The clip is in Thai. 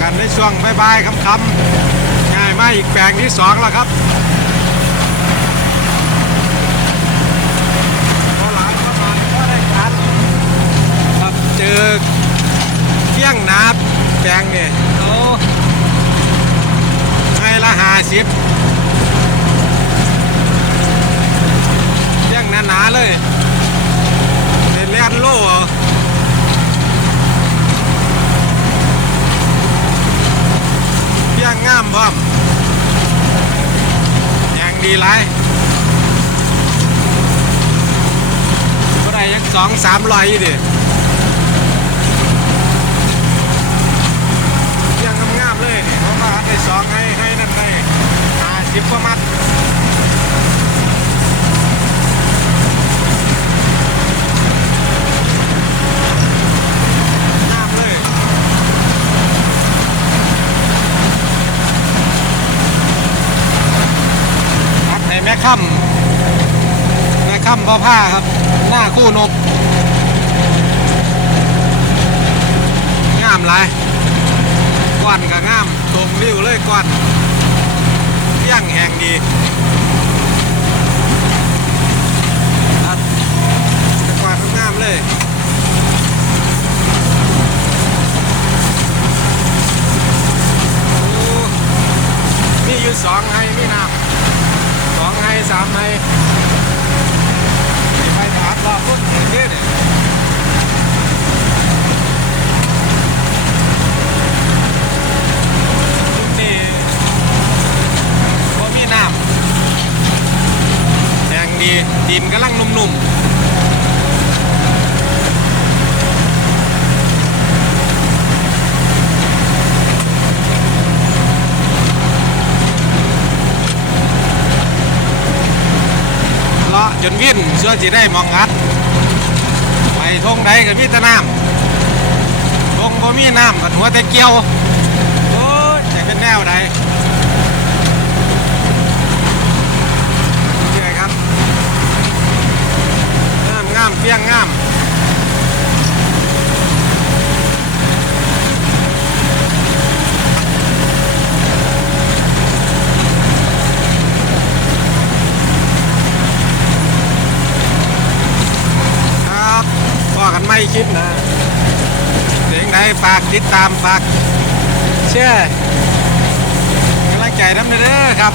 กันในช่วงบ่ายๆค่ำๆง่ายมากอีกแปลงที่สองแล้วครับก็หลายก็หน่อยก็ได้การครับเจอเที่ยงนาแปลงเนี่ยโอ้ให้ละห้าสิบเที่ยงหนาๆเลยเป็นเลียนโลเอาเที่ยงงาม พร้อมอย่างดีไรก็ได้ยังสองสามร้อยอยู่ดิยังงามๆเลยนี่เพราะว่าให้สองให้ให้นั่นให้ห้าสิบกว่ามัดน้ำเลย อัดให้แม่ค่ำแม่ค่ำพ่อผ้าครับ หน้าคู่นกงามหลายก้อนก็งามตรงริ้วเลยก้อนเที่ยงแห่งดีอัดแต่ก้อนก็งามเลยมีอยู่สองไฮมีน้ำสองไฮสามไฮมีไปถามรอบรุ่นเท่เนี่ยรุ่นนี้ว่ามีน้ำแดงดีดินกำลังนุ่มๆ เลาะจ นวิ่นเชื่อจีได้มองอัดไปทงใดกับพี่ตะน้ำทงบ่มีน้ำกับหัวแต่เกียวโอ้ยจะเป็นแนวใดเชื่อครับงามงามเพียงงาม ครับ พอกันไม่คลิปนะเสียงใดฝากติดตามฝากเชื่อกำลังใจน้ำเด้อครับ